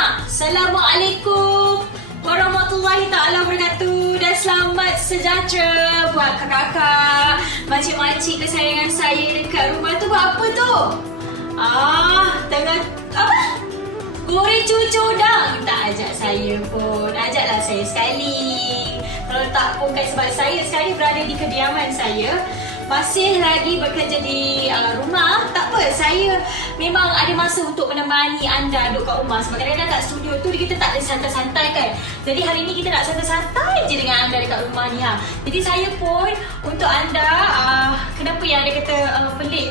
Assalamualaikum warahmatullahi ta'ala wabarakatuh dan selamat sejahtera buat kakak-kakak, makcik-makcik kesayangan saya dekat rumah tu. Buat apa tu? Tengah apa? Goreng cucu udang. Tak ajak saya pun. Ajaklah saya sekali. Kalau tak pun kan sebab saya sekarang berada di kediaman saya, masih lagi bekerja di rumah. Tak apa, saya memang ada masa untuk menemani anda duduk kat rumah. Sebab kadang-kadang kat studio tu kita tak ada santai-santai kan. Jadi hari ni kita nak santai-santai je dengan anda dekat rumah ni Jadi saya pun untuk anda, kenapa yang ada kata pelik,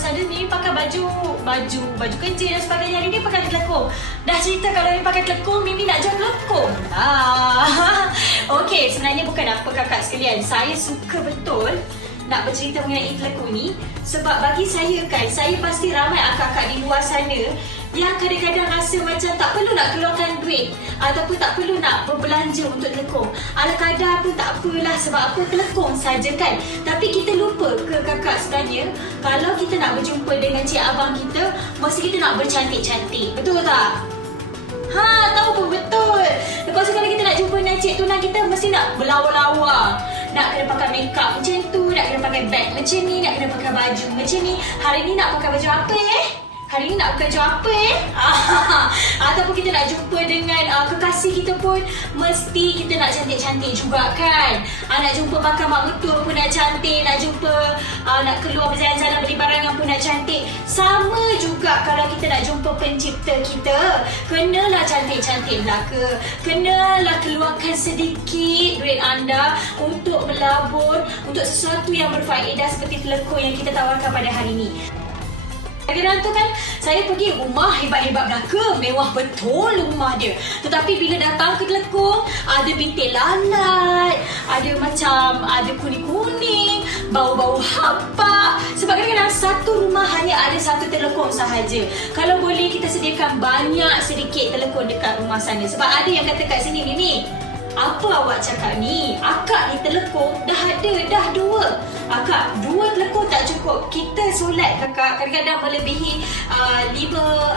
saya ni pakai baju kerja dan sebagainya. Hari ni pakai telekong. Dah cerita kalau ni pakai telekong, Mimi nak jual telekong. Okey, sebenarnya bukan apa kakak sekalian. Saya suka betul nak bercerita mengenai telekong ni sebab bagi saya kan, saya pasti ramai akak-akak di luar sana yang kadang-kadang rasa macam tak perlu nak keluarkan duit ataupun tak perlu nak berbelanja untuk telekong. Ala kadar pun tak apalah, sebab apa, telekong saja kan. Tapi kita lupa ke kakak sebenarnya, kalau kita nak berjumpa dengan cik abang kita, mesti kita nak bercantik-cantik. Betul tak? Tahu pun betul. Lepas tu kalau kita nak jumpa dengan cik tunang kita, mesti nak berlawa-lawa. Nak kena pakai makeup macam tu, nak kena pakai bag macam ni, nak kena pakai baju macam ni. Hari ni nak pakai baju apa Hari ni nak pakai baju apa Ataupun kita nak jumpa dengan kekasih kita pun, mesti kita nak cantik-cantik juga kan. Nak jumpa bakal mak mentua pun nak cantik, nak jumpa nak keluar berjalan-jalan beli barangan pun nak cantik. Sama juga kalau kita nak jumpa pencipta kita, kenalah cantik-cantik belaka. Kenalah keluarkan sedikit duit anda untuk melabur untuk sesuatu yang berfaedah seperti telekong yang kita tawarkan pada hari ini. Kadang-kadang tu kan saya pergi rumah hebat-hebat belaka, mewah betul rumah dia. Tetapi bila datang ke telekong, ada bintik lalat, ada kuning-kuning, bau-bau hapak. Sebab kadang-kadang satu rumah hanya ada satu telekong sahaja. Kalau boleh kita sediakan banyak sedikit telekong dekat rumah sana. Sebab ada yang kata kat sini, Mimi, apa awak cakap ni? Akak ni telekong dah dua. Akak, 2 telekong tak cukup. Kita solat kakak kadang-kadang melebihi 5.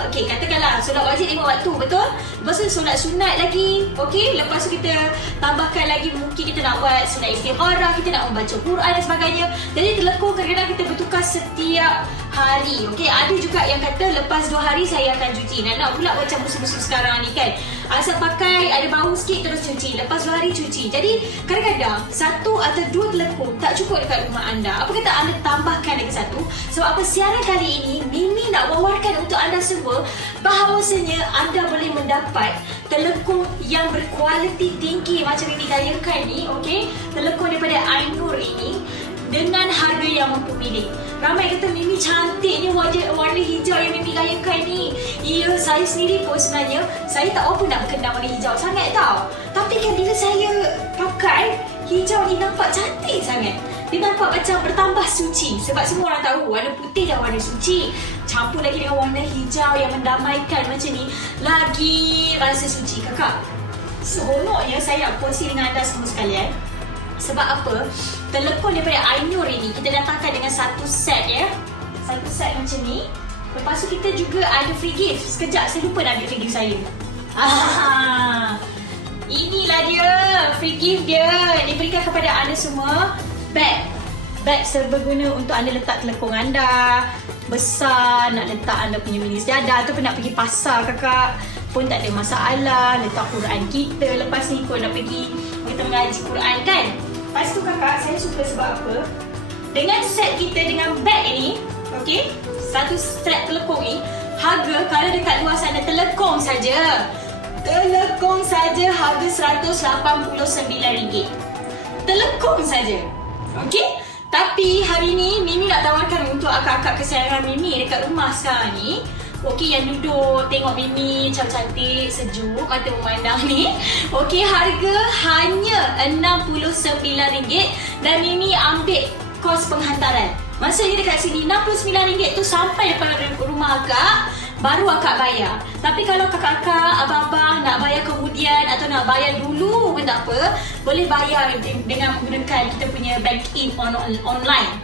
Okey, katakanlah solat wajib 5 waktu, betul? Lepas tu solat sunat lagi. Okey, lepas tu kita tambahkan lagi, mungkin kita nak buat sunat istikharah, kita nak membaca Quran dan sebagainya. Jadi telekong kadang-kadang kita bertukar setiap hari. Okey, ada juga yang kata lepas 2 hari saya akan cuci. Nak pula macam musuh-musuh sekarang ni kan. Asal pakai ada bau sikit terus cuci, lepas 2 hari cuci. Jadi kadang-kadang 1 atau 2 telekong tak cukup dekat rumah anda. Apa kata anda tambahkan lagi 1? Sebab apa, siaran kali ini Mimi nak wawarkan untuk anda semua bahawasanya anda boleh mendapat telekong yang berkualiti tinggi macam Mimi gayakan ni. Okey, telekong daripada Ainur ini dengan harga yang mampu milik. Ramai kata Mimi cantiknya warna hijau yang Mimi gayakan ni. Ya, saya sendiri pun sebenarnya saya tak apa nak berkenal warna hijau sangat tau. Tapi kan bila saya pakai, hijau ni nampak cantik sangat. Dia nampak macam bertambah suci. Sebab semua orang tahu warna putih dah warna suci, campur lagi dengan warna hijau yang mendamaikan macam ni, lagi rasa suci kakak. Seronoknya saya nak kongsi dengan anda semua sekalian. Sebab apa? Telekong daripada Ainur ini kita datangkan dengan 1 set ya. 1 set macam ni. Lepas tu kita juga ada free gift. Sekejap, saya lupa nak ambil free gift saya. Inilah dia free gift dia. Diberikan kepada anda semua. Bag serbaguna untuk anda letak telekong anda. Besar, nak letak anda punya mini sejadah ataupun nak pergi pasar kakak pun tak ada masalah. Letak Quran kita. Lepas ni pun nak pergi kita mengaji Quran kan. Lepas tu kakak, saya suka sebab apa? Dengan set kita dengan bag ini, okey, 1 set telekong ni, harga kalau dekat luar sana telekong saja harga RM189. Telekong saja. Okey? Tapi hari ni Mimi nak tawarkan untuk akak-akak kesayangan Mimi dekat rumah sekarang ni. Okey, yang duduk tengok Mimi cantik, sejuk, mata memandang ni. Okey, harga hanya RM69 dan Mimi ambil kos penghantaran. Maksudnya dekat sini RM69 tu sampai depan rumah akak, baru akak bayar. Tapi kalau kakak-kakak, abang-abang nak bayar kemudian atau nak bayar dulu pun tak apa, boleh bayar dengan menggunakan kita punya bank in online.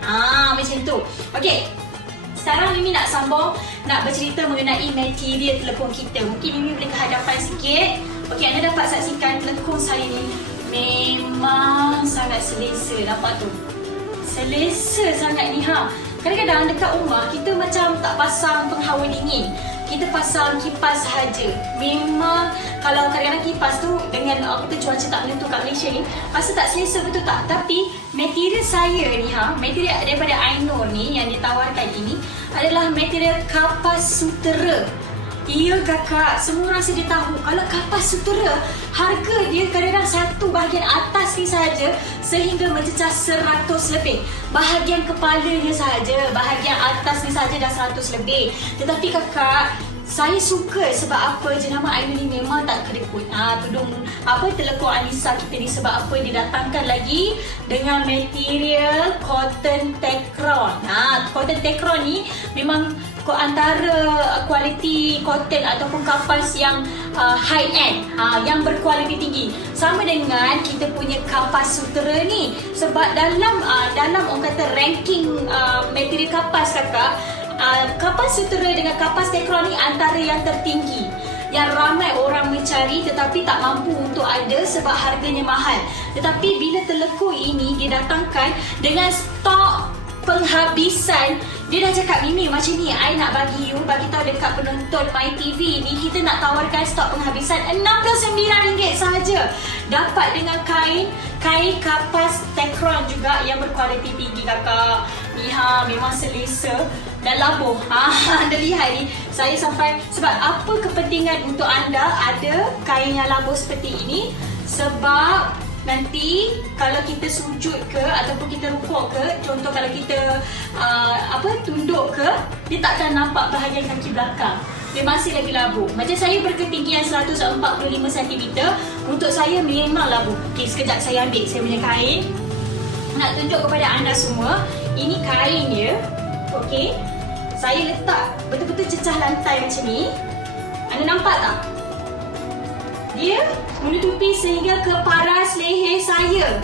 Macam tu. Okey. Sekarang Mimi nak sambung, nak bercerita mengenai material telekung kita. Mungkin Mimi boleh ke hadapan sikit. Okey, anda dapat saksikan telekung saya ni memang sangat selesa. Nampak tu? Selesa sangat ni ha. Kadang-kadang dekat rumah kita macam tak pasang penghawa dingin. Kita pasang kipas sahaja. Memang kalau kadang-kadang kipas tu dengan kita cuaca tak menentu kat Malaysia ni, rasa tak selesa, betul tak? Tapi material saya ni material daripada Ainur ni yang ditawarkan ini adalah material kapas sutera. Ya kakak, semua orang sedia tahu kalau kapas sutera, harga dia kadang-kadang satu bahagian atas ni sahaja sehingga mencecah 100 lebih. Bahagian kepalanya sahaja, bahagian atas ni sahaja dah 100 lebih. Tetapi kakak, saya suka sebab apa jenama Ainur ni memang tak kedekut. Tudung telekung Anissa kita ni sebab apa dia datangkan lagi dengan material cotton Techron. Cotton Techron ni memang antara kualiti cotton ataupun kapas yang high end, yang berkualiti tinggi. Sama dengan kita punya kapas sutera ni. Sebab dalam orang kata ranking material kapas kakak, kapas sutera dengan kapas Techron ni antara yang tertinggi, yang ramai orang mencari tetapi tak mampu untuk ada sebab harganya mahal. Tetapi bila telekung ini didatangkan dengan stok penghabisan, dia dah cakap, Mimi macam ni, I nak bagi tahu dekat penonton My TV ni, kita nak tawarkan stok penghabisan RM69 sahaja. Dapat dengan kain kapas Techron juga yang berkualiti tinggi kakak. Ni memang selesa dan labuh. Anda lihat ni, saya sampai, sebab apa kepentingan untuk anda ada kain yang labuh seperti ini? Sebab nanti kalau kita sujud ke ataupun kita rukuk ke, contoh kalau kita tunduk ke, dia takkan nampak bahagian kaki belakang. Dia masih lagi labuh. Macam saya berketinggian 145 cm, untuk saya memang labuh. Okey, sekejap saya ambil saya punya kain. Nak tunjuk kepada anda semua, ini kain dia. Okey, saya letak betul-betul cecah lantai macam ni. Anda nampak tak? Dia menutupi sehingga ke paras leher saya.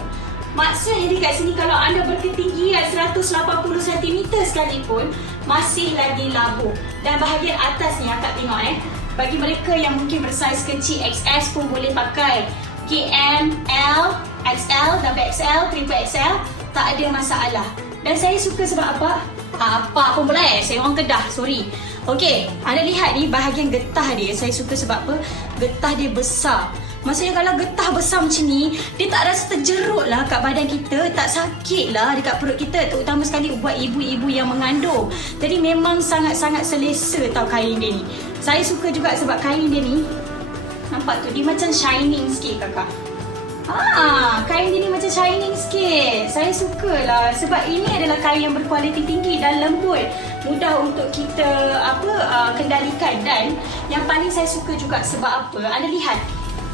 Maksudnya dekat sini kalau anda berketinggian 180 cm sekalipun, masih lagi labuh. Dan bahagian atas ni akak tengok bagi mereka yang mungkin bersaiz kecil, XS pun boleh pakai. KM, L, XL, double XL, triple XL, tak ada masalah. Dan saya suka sebab apa? Apa pun pula saya orang Kedah, sorry. Okey, anda lihat ni bahagian getah dia, saya suka sebab apa? Getah dia besar. Maksudnya kalau getah besar macam ni, dia tak rasa terjerut lah kat badan kita, tak sakit lah dekat perut kita, terutama sekali buat ibu-ibu yang mengandung. Jadi memang sangat-sangat selesa tau kain dia ni. Saya suka juga sebab kain dia ni, nampak tu, dia macam shining sikit kakak. Kain dia ni macam shining sikit. Saya sukalah sebab ini adalah kain yang berkualiti tinggi dan lembut, mudah untuk kita kendalikan. Dan yang paling saya suka juga sebab apa? Anda lihat,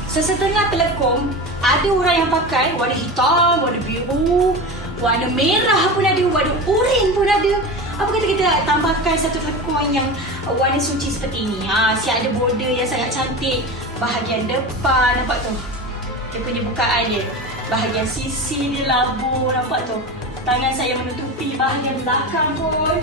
sesetengah telekung ada orang yang pakai warna hitam, warna biru, warna merah pun ada, warna oranye pun ada. Apa kata kita tambahkan satu telekung yang warna suci seperti ini? Siap ada border yang sangat cantik. Bahagian depan, nampak tu, dia punya bukaan dia. Bahagian sisi dia labuh, nampak tu. Tangan saya menutupi bahagian belakang pun.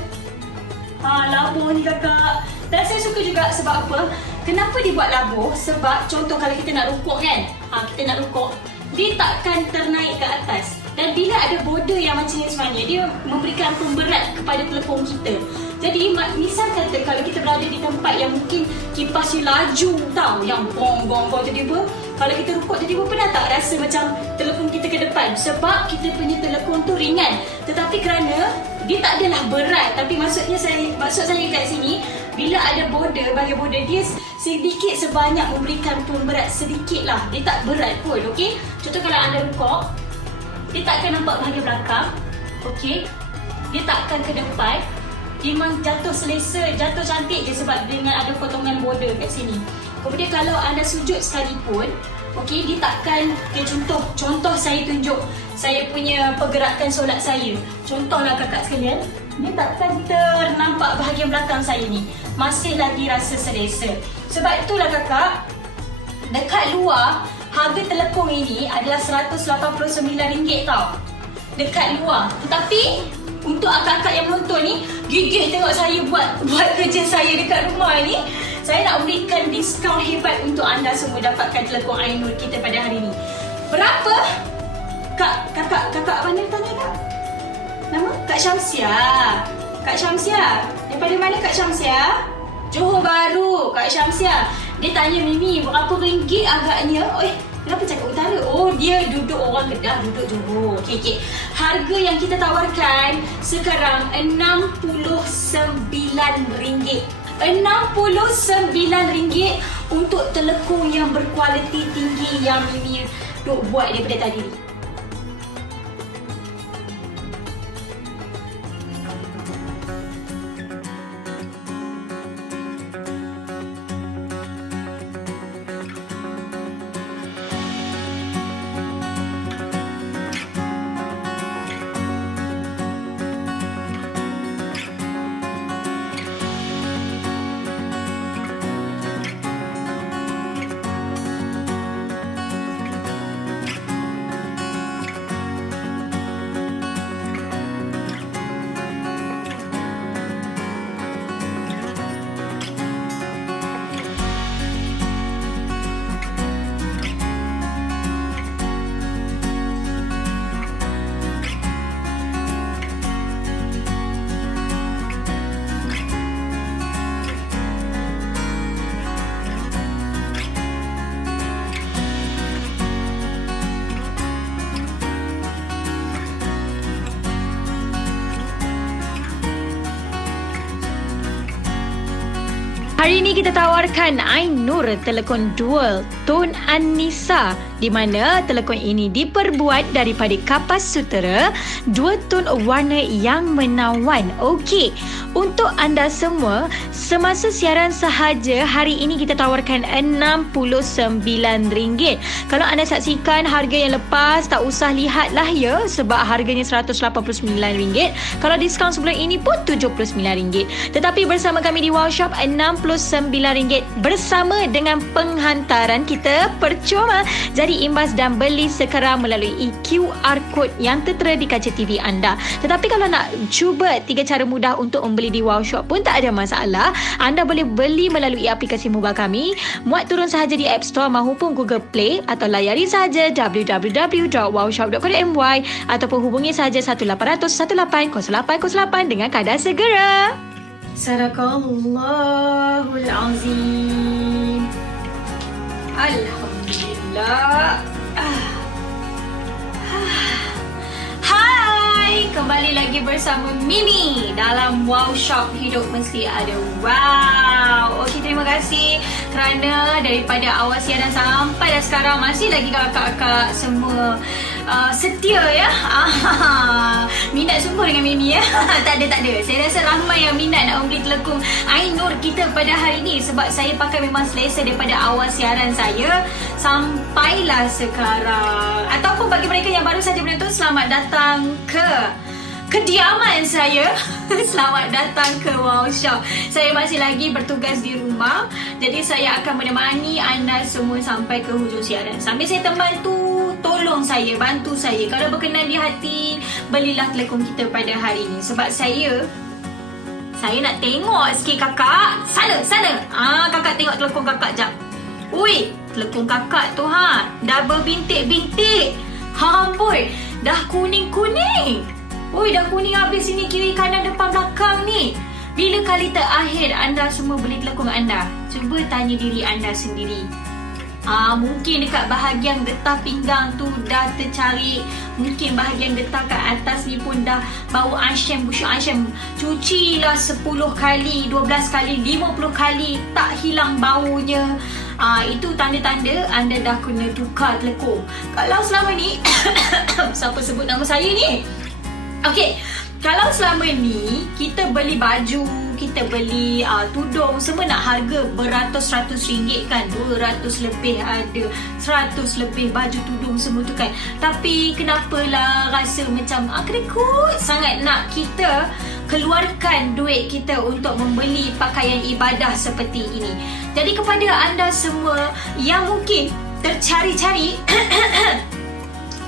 Labuh ni kakak. Dan saya suka juga sebab apa? Kenapa dia buat labuh? Sebab contoh kalau kita nak rukuk kan, kita nak rukuk, dia takkan ternaik ke atas. Dan bila ada border yang macam ni sebenarnya, dia memberikan pemberat kepada telekung kita. Jadi misal kata kalau kita berada di tempat yang mungkin kipasnya laju tau, yang bong-bong-bong tiba-tiba, kalau kita rukuk tiba-tiba, pernah tak rasa macam telekung kita ke depan? Sebab kita punya telekung tu ringan. Tetapi kerana dia tak adalah berat, tapi maksud saya kat sini, bila ada border, bahagian border dia sedikit sebanyak memberikan pemberat sedikit lah. Dia tak berat pun, okey? Contoh kalau anda rukuk, dia takkan nampak bahagian belakang, okey? Dia takkan ke depan. Dia memang jatuh selesa, jatuh cantik je sebab dengan ada potongan border kat sini. Kemudian kalau anda sujud sekalipun, okey, dia takkan, contoh saya tunjuk saya punya pergerakan solat saya. Contohlah kakak sekalian, dia takkan ternampak bahagian belakang saya ni. Masih lagi rasa selesa. Sebab itulah kakak, dekat luar, harga telekung ini adalah RM189 tau. Dekat luar. Tetapi Untuk akak-akak yang menonton ni, gigih tengok saya buat kerja saya dekat rumah ni. Saya nak berikan diskaun hebat untuk anda semua dapatkan telekung Ainur kita pada hari ni. Berapa? Kakak mana tanya kak? Nama? Kak Syamsiah. Kak Syamsiah. Daripada mana Kak Syamsiah? Johor Bahru, Kak Syamsiah. Dia tanya Mimi, berapa ringgit agaknya? Kenapa cakap utara? Dia duduk orang Kedah, duduk Johor. Okey. Harga yang kita tawarkan sekarang RM69. RM69 untuk telekung yang berkualiti tinggi yang Mimi duk buat daripada tadi ni. Hari ini kita tawarkan Ainur telekon dual tone Anissa, di mana telekon ini diperbuat daripada kapas sutera, dua tone warna yang menawan. Okey, untuk anda semua, semasa siaran sahaja hari ini kita tawarkan RM69. Kalau anda saksikan harga yang lepas, tak usah lihatlah ya, sebab harganya RM189. Kalau diskaun sebelum ini pun RM79. Tetapi bersama kami di Wow Shop, RM69 bersama dengan penghantaran kita percuma. Jadi imbas dan beli sekarang melalui QR code yang tertera di kaca TV anda. Tetapi kalau nak cuba 3 cara mudah untuk membeli di Wow Shop pun tak ada masalah. Anda boleh beli melalui aplikasi mobile kami. Muat turun sahaja di App Store maupun Google Play, atau layari sahaja www.wowshop.com.my ataupun hubungi sahaja 1800 180808 dengan kadar segera. Sadaqallahul Azim. Alhamdulillah. Hai, kembali lagi bersama Mimi dalam Wow Shop, hidup mesti ada wow. Okey, terima kasih kerana daripada awal siaran sampai dah sekarang masih lagi kakak-kakak semua setia ya. Minat sungguh dengan Mimi ya. Tak ada. Saya rasa ramai yang minat nak membeli telekung Ainur kita pada hari ini, sebab saya pakai memang selesa daripada awal siaran saya sampailah sekarang. Ataupun bagi mereka yang baru saja menonton, selamat datang ke kediaman saya. Selamat datang ke Wow Shop. Saya masih lagi bertugas di rumah, jadi saya akan menemani anda semua sampai ke hujung siaran. Sambil saya teman tu, tolong saya, bantu saya. Kalau berkenan di hati, belilah telekung kita pada hari ini. Sebab saya nak tengok sikit kakak. Sana. Kakak tengok telekung kakak jap. Ui, telekung kakak tu dah berbintik-bintik. Amboi, dah kuning-kuning. Oi, dah kuning habis sini, kiri kanan depan belakang ni. Bila kali terakhir anda semua beli telekung anda? Cuba tanya diri anda sendiri. Mungkin dekat bahagian getah pinggang tu dah tercari. Mungkin bahagian getah kat atas ni pun dah bau anshem, busuk anshem. Cucilah 10 kali, 12 kali, 50 kali, tak hilang baunya. Itu tanda-tanda anda dah kena tukar telekung. Kalau selama ni siapa sebut nama saya ni? Okey, kalau selama ni kita beli baju, kita beli tudung, semua nak harga beratus-ratus ringgit kan, 200 lebih ada, 100 lebih baju tudung semua tu kan. Tapi kenapalah rasa macam kedekut sangat nak kita keluarkan duit kita untuk membeli pakaian ibadah seperti ini. Jadi kepada anda semua yang mungkin tercari-cari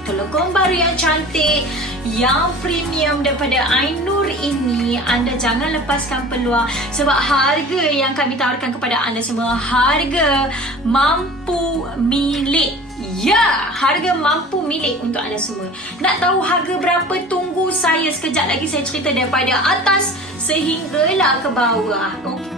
telekong baru yang cantik, yang premium daripada Ainur ini, anda jangan lepaskan peluang sebab harga yang kami tawarkan kepada anda semua harga mampu milik. Ya, harga mampu milik untuk anda semua. Nak tahu harga berapa? Tunggu saya sekejap lagi, saya cerita daripada atas sehinggalah ke bawah. Okey.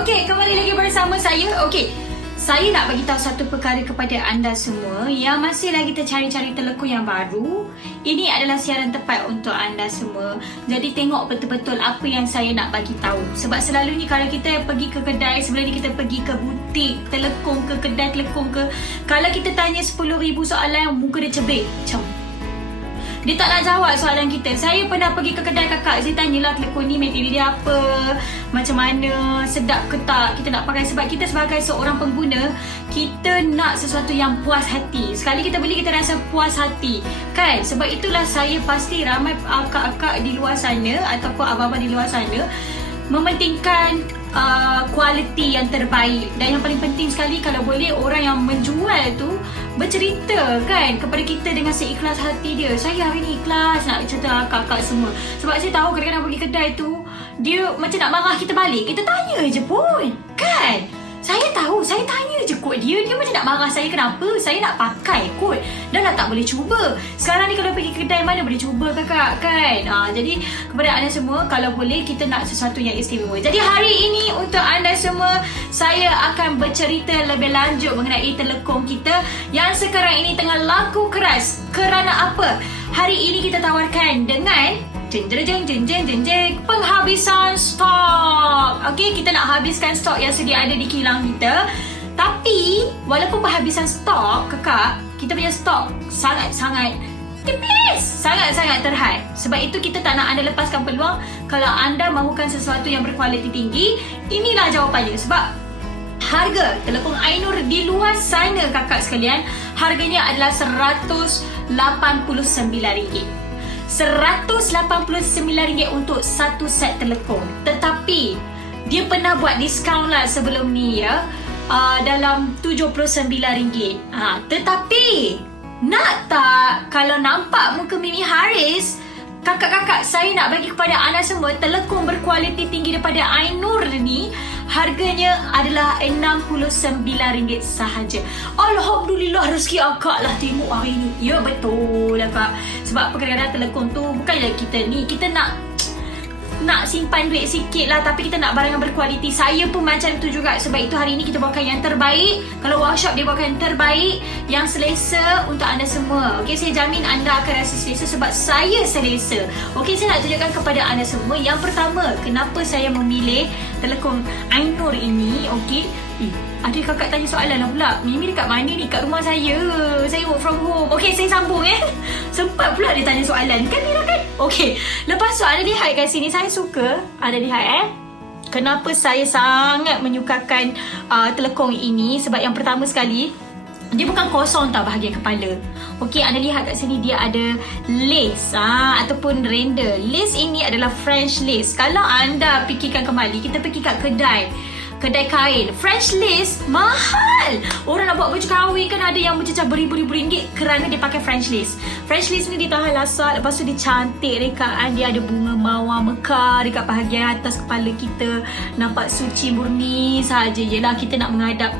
Okey, kembali lagi bersama saya. Okey, saya nak bagi tahu satu perkara kepada anda semua yang masih lagi tercari-cari telekong yang baru. Ini adalah siaran tepat untuk anda semua. Jadi tengok betul-betul apa yang saya nak bagi tahu. Sebab selalunya kalau kita pergi ke kedai, sebelum ni kita pergi ke butik telekong ke, kedai telekong ke, kalau kita tanya 10,000 soalan, muka dia cebik macam dia tak nak jawab soalan kita. Saya pernah pergi ke kedai kakak, saya tanyalah telekong ni material dia apa, macam mana, sedap ke tak kita nak pakai. Sebab kita sebagai seorang pengguna, kita nak sesuatu yang puas hati. Sekali kita beli, kita rasa puas hati, kan? Sebab itulah saya pasti ramai akak-akak di luar sana ataupun abang-abang di luar sana mementingkan kualiti yang terbaik. Dan yang paling penting sekali, kalau boleh orang yang menjual tu bercerita, kan, kepada kita dengan seikhlas hati dia. Saya hari ni ikhlas nak cerita kakak semua. Sebab saya tahu kadang-kadang pergi kedai tu, dia macam nak marah kita balik. Kita tanya je pun, kan? Saya tahu, saya tanya je kot dia. Dia macam nak marah saya kenapa? Saya nak pakai kot. Dah lah tak boleh cuba. Sekarang ni kalau pergi kedai mana boleh cuba kakak, kan? Jadi kepada anda semua, kalau boleh kita nak sesuatu yang istimewa. Jadi hari ini untuk anda semua, saya akan bercerita lebih lanjut mengenai telekong kita yang sekarang ini tengah laku keras. Kerana apa? Hari ini kita tawarkan dengan penghabisan stok. Okey, kita nak habiskan stok yang sedia ada di kilang kita. Tapi walaupun penghabisan stok, kakak, kita punya stok sangat-sangat tipis, sangat-sangat terhad. Sebab itu kita tak nak anda lepaskan peluang. Kalau anda mahukan sesuatu yang berkualiti tinggi, inilah jawapannya. Sebab harga telekong Ainur di luar sana, kakak sekalian, harganya adalah RM189. RM189 untuk satu set telekong. Tetapi dia pernah buat diskaun lah sebelum ni ya, dalam RM79. Tetapi nak tak, kalau nampak muka Mimi Haris, kakak-kakak, saya nak bagi kepada anda semua telekong berkualiti tinggi daripada Ainur ni, harganya adalah RM69 sahaja. Alhamdulillah, rezeki akak lah tengok hari ni. Ya, betul lah kak. Sebab kadang-kadang telekong tu bukanlah kita ni, kita nak simpan duit sikit lah, tapi kita nak barang yang berkualiti. Saya pun macam tu juga. Sebab itu hari ni kita bawakan yang terbaik. Kalau workshop dia bawakan yang terbaik, yang selesa untuk anda semua. Okey, saya jamin anda akan rasa selesa sebab saya selesa. Okey, saya nak tunjukkan kepada anda semua. Yang pertama, kenapa saya memilih telekong Ainur ini. Okey, ada kakak tanya soalan lah pula, Mimi dekat mana ni? Kat rumah saya work from home. Okey, saya sambung sempat pula dia tanya soalan, kan Mira kan? Okey, lepas tu anda lihat kat sini, saya suka anda lihat kenapa saya sangat menyukakan telekong ini. Sebab yang pertama sekali, dia bukan kosong tau bahagian kepala. Okey, anda lihat kat sini dia ada lace ataupun render. Lace ini adalah French lace. Kalau anda fikirkan kembali, kita pergi kat kedai, kedai kain. French lace mahal. Orang nak buat baju kahwin kan ada yang macam beribu-ribu ringgit kerana dia pakai French lace. French lace ni dia tahan lasat, lepas tu dia cantik rekaan, dia ada bunga mawar mekar dekat bahagian atas kepala kita. Nampak suci murni sahaja. Yelah, kita nak menghadap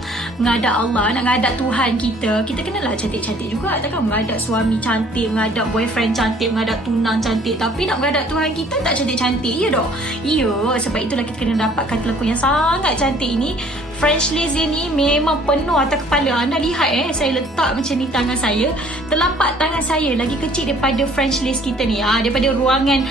Allah, nak menghadap Tuhan kita. Kita kenalah cantik-cantik juga. Takkan menghadap suami cantik, menghadap boyfriend cantik, menghadap tunang cantik, tapi nak menghadap Tuhan kita tak cantik-cantik, ya dok? Ya, sebab itulah kita kena dapatkan telekung yang sangat cantik ini. French lace ni memang penuh atas kepala. Anda lihat saya letak macam ni tangan saya. Telapak tangan saya lagi kecil daripada French lace kita ni. Daripada ruangan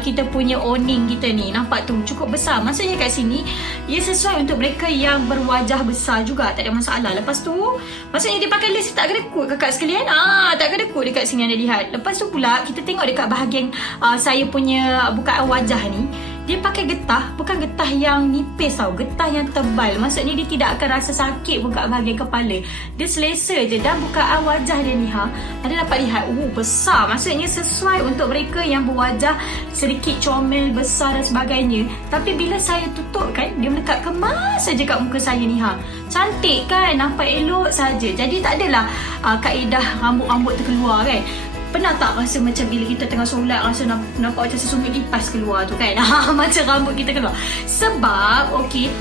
kita punya awning kita ni. Nampak tu, cukup besar. Maksudnya kat sini, ia sesuai untuk mereka yang berwajah besar juga. Tak ada masalah. Lepas tu, maksudnya dia pakai lace tak kedekut kakak sekalian. Tak kedekut dekat sini anda lihat. Lepas tu pula, kita tengok dekat bahagian saya punya bukaan wajah ni. Dia pakai getah, bukan getah yang nipis tau, getah yang tebal. Maksudnya dia tidak akan rasa sakit buka bahagian kepala. Dia selesa je. Dan bukaan wajah dia ni anda dapat lihat, besar. Maksudnya sesuai untuk mereka yang berwajah sedikit comel, besar dan sebagainya. Tapi bila saya tutup kan, dia melekat kemas saja kat muka saya ni cantik kan, nampak elok saja. Jadi tak adalah kaedah rambut-rambut terkeluar kan. Pernah tak rasa macam bila kita tengah solat rasa nampak macam sesungut kipas keluar tu kan? Macam rambut kita keluar. Sebab,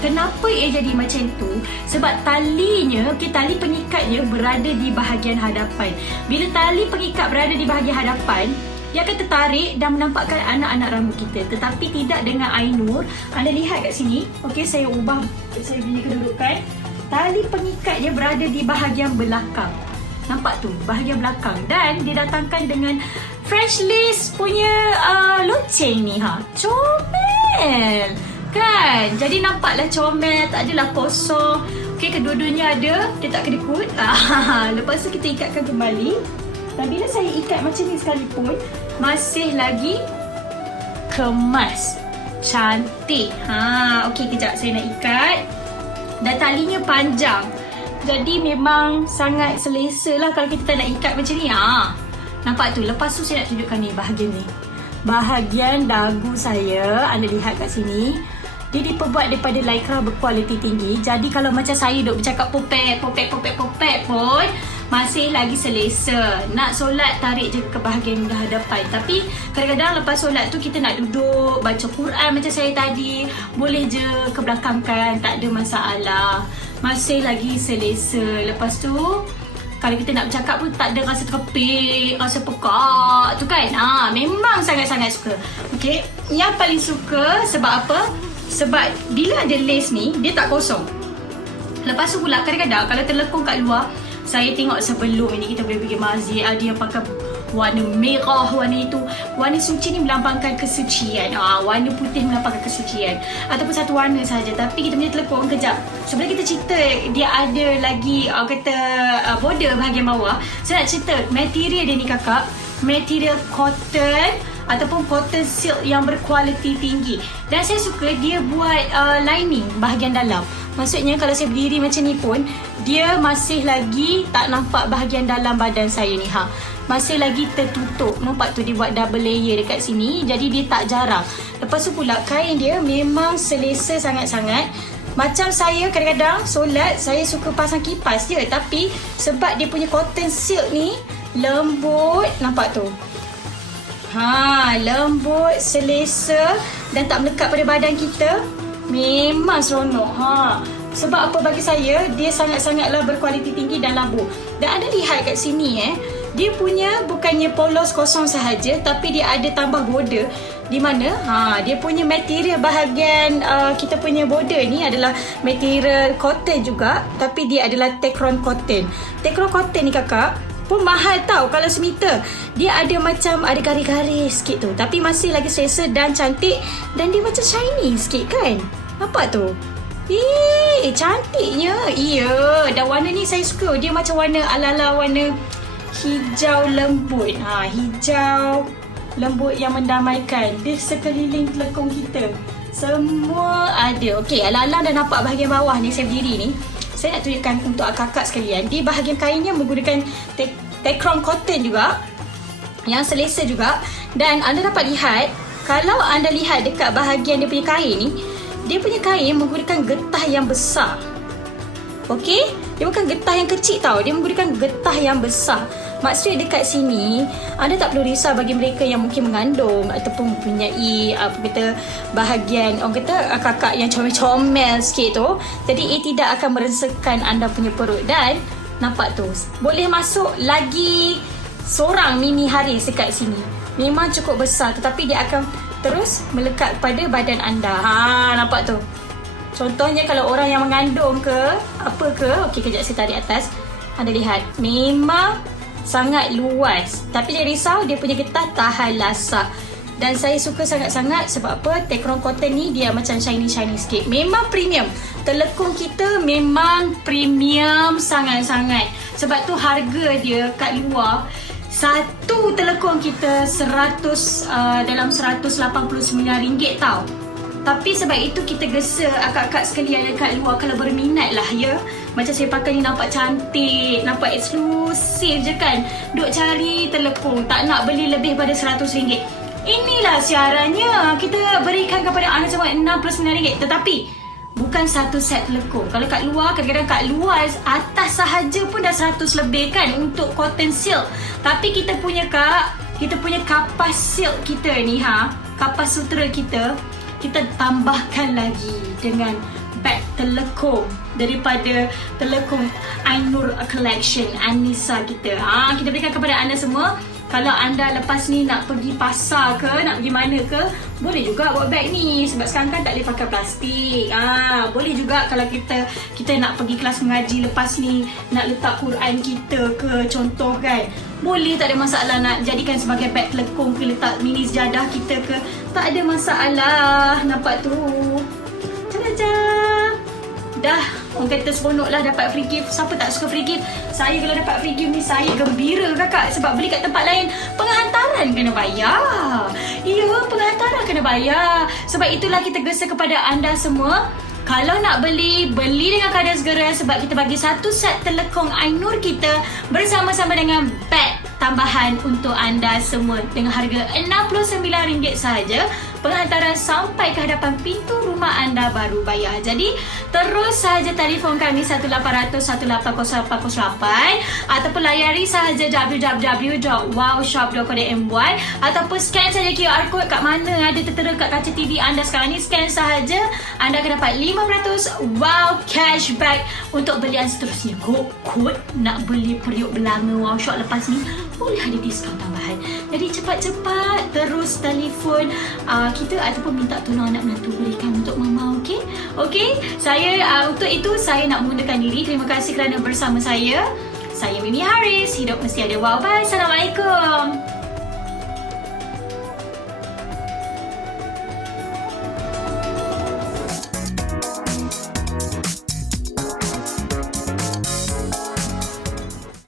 kenapa ia jadi macam tu? Sebab talinya, tali pengikatnya berada di bahagian hadapan. Bila tali pengikat berada di bahagian hadapan, dia akan tertarik dan menampakkan anak-anak rambut kita. Tetapi tidak dengan air nur. Anda lihat kat sini. Saya ubah saya punya kedudukan. Tali pengikatnya berada di bahagian belakang. Nampak tu, bahagian belakang. Dan didatangkan dengan French lace punya loceng ni comel kan. Jadi nampaklah comel, tak adalah kosong. Kedua-duanya ada, dia tak kedekut. Lepas tu kita ikatkan kembali. Dan bila saya ikat macam ni sekalipun, masih lagi kemas, cantik. Kejap saya nak ikat. Dan talinya panjang, jadi memang sangat selesa lah kalau kita nak ikat macam ni. Nampak tu. Lepas tu saya nak tunjukkan ni, bahagian ni. Bahagian dagu saya, anda lihat kat sini. Dia diperbuat daripada lycra berkualiti tinggi. Jadi kalau macam saya duk bercakap popek pun masih lagi selesa. Nak solat, tarik je ke bahagian hadapan. Tapi kadang-kadang lepas solat tu kita nak duduk baca Quran macam saya tadi, boleh je ke belakang kan, tak ada masalah. Masih lagi selesa. Lepas tu kalau kita nak bercakap pun tak ada rasa terkepit, rasa pekak tu kan. Memang sangat-sangat suka. Yang paling suka sebab apa? Sebab bila ada lace ni, dia tak kosong. Lepas tu pula kadang-kadang kalau terlekong kat luar, saya tengok sebelum ini kita boleh pergi masjid, ada yang pakai warna merah, warna itu. Warna suci ni melambangkan kesucian. Warna putih melambangkan kesucian. Ataupun satu warna saja. Tapi kita punya telekong, kejap, sebelum kita cerita dia ada lagi border bahagian bawah, saya nak cerita material dia ni kakak. Material cotton ataupun cotton silk yang berkualiti tinggi. Dan saya suka dia buat lining bahagian dalam. Maksudnya kalau saya berdiri macam ni pun, dia masih lagi tak nampak bahagian dalam badan saya ni. Masih lagi tertutup. Nampak tu, dia buat double layer dekat sini. Jadi dia tak jarang. Lepas tu pula kain dia memang selesa sangat-sangat. Macam saya kadang-kadang solat, saya suka pasang kipas je. Tapi sebab dia punya cotton silk ni lembut, nampak tu. Lembut, selesa dan tak melekat pada badan kita. Memang seronok. Sebab apa bagi saya, dia sangat-sangatlah berkualiti tinggi dan labuh. Dan anda lihat kat sini dia punya bukannya polos kosong sahaja, tapi dia ada tambah border. Di mana dia punya material bahagian kita punya border ni adalah material cotton juga, tapi dia adalah Techron cotton. Techron cotton ni kakak pun mahal tau kalau semeter. Dia ada macam ada garis-garis sikit tu, tapi masih lagi selesa dan cantik. Dan dia macam shiny sikit kan. Nampak tu? Cantiknya. Ya, dan warna ni saya suka. Dia macam warna ala-ala warna hijau lembut. Hijau lembut yang mendamaikan. Di sekeliling telekung kita semua ada. Ala-ala dah nampak bahagian bawah ni saya berdiri ni. Saya nak tunjukkan untuk kakak sekalian. Di bahagian kainnya menggunakan Techron cotton juga, yang selesa juga. Dan anda dapat lihat, kalau anda lihat dekat bahagian dia punya kain ni, dia punya kain menggunakan getah yang besar. Okey, dia bukan getah yang kecil tau, dia menggunakan getah yang besar. Maksudnya dekat sini anda tak perlu risau bagi mereka yang mungkin mengandung ataupun mempunyai bahagian orang kata kakak yang comel-comel sikit tu. Jadi ia tidak akan merengsekan anda punya perut. Dan nampak tu, boleh masuk lagi seorang Mimi Haris dekat sini. Memang cukup besar, tetapi dia akan terus melekat pada badan anda. Nampak tu. Contohnya kalau orang yang mengandung ke apa ke, okey kejap saya tarik atas. Anda lihat, memang sangat luas. Tapi jangan risau, dia punya getah tahan lasak. Dan saya suka sangat-sangat sebab apa? Techron cotton ni dia macam shiny-shiny sikit. Memang premium. Telekung kita memang premium sangat-sangat. Sebab tu harga dia kat luar, satu telekung kita dalam RM189 tau. Tapi sebab itu kita gesa akak-akak sekalian yang kat luar, kalau berminat lah ya. Macam saya pakai ni nampak cantik, nampak eksklusif je kan. Duk cari telekung, tak nak beli lebih pada RM100. Inilah siarannya, kita berikan kepada anda semua RM69. Tetapi bukan satu set telekung. Kalau kat luar, kadang-kadang kat luar atas sahaja pun dah 100 lebih kan untuk cotton silk. Tapi kita punya kapas silk kita ni kapas sutera kita tambahkan lagi dengan beg telekung daripada telekung Ainur Collection Anissa kita. Kita berikan kepada anda semua. Kalau anda lepas ni nak pergi pasar ke, nak pergi mana ke, boleh juga bawa beg ni. Sebab sekarang kan tak boleh pakai plastik. Boleh juga kalau kita nak pergi kelas mengaji lepas ni, nak letak Quran kita ke, contoh kan. Boleh, tak ada masalah nak jadikan sebagai beg telekung ke, letak mini sejadah kita ke. Tak ada masalah. Nampak tu. Cadah. Dah, orang kata seronok lah dapat free gift. Siapa tak suka free gift? Saya kalau dapat free gift ni, saya gembira kakak. Sebab beli kat tempat lain, penghantaran kena bayar. Ya, penghantaran kena bayar. Sebab itulah kita gesa kepada anda semua, kalau nak beli dengan kadar segera. Sebab kita bagi satu set telekung Ainur kita bersama-sama dengan beg tambahan untuk anda semua dengan harga RM69 sahaja. Penghantaran sampai ke hadapan pintu rumah anda baru bayar. Jadi terus sahaja telefon kami 1800 180808 ataupun layari sahaja www.wowshop.com.my ataupun scan saja QR code kat mana ada tertera kat kaca TV anda sekarang ni. Scan sahaja, anda akan dapat 5% wow cashback untuk belian seterusnya. Kod nak beli periuk belanga Wow Shop lepas ni, boleh ada diskaun tambahan. Jadi cepat-cepat terus telefon kita ataupun minta tolong anak menantu berikan untuk mama. Okey? Saya untuk itu saya nak mengundurkan diri. Terima kasih kerana bersama saya. Saya Mimi Haris. Hidup mesti ada wow. Bye. Assalamualaikum.